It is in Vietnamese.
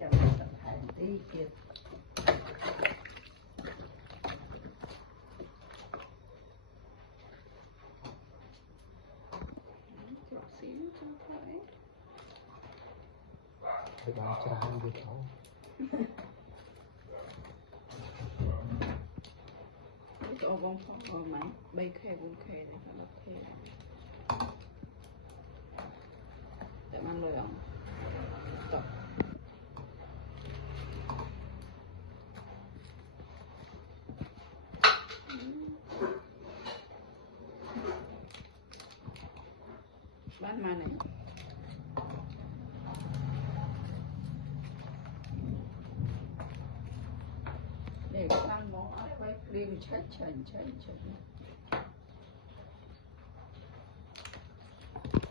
chậm tập hành tí kia thì bao trà ăn được không chỗ bông phong máy bay khe bông khe này phải lắp khe để mang lời không tập bán mà này để ăn món ăn quay cream chết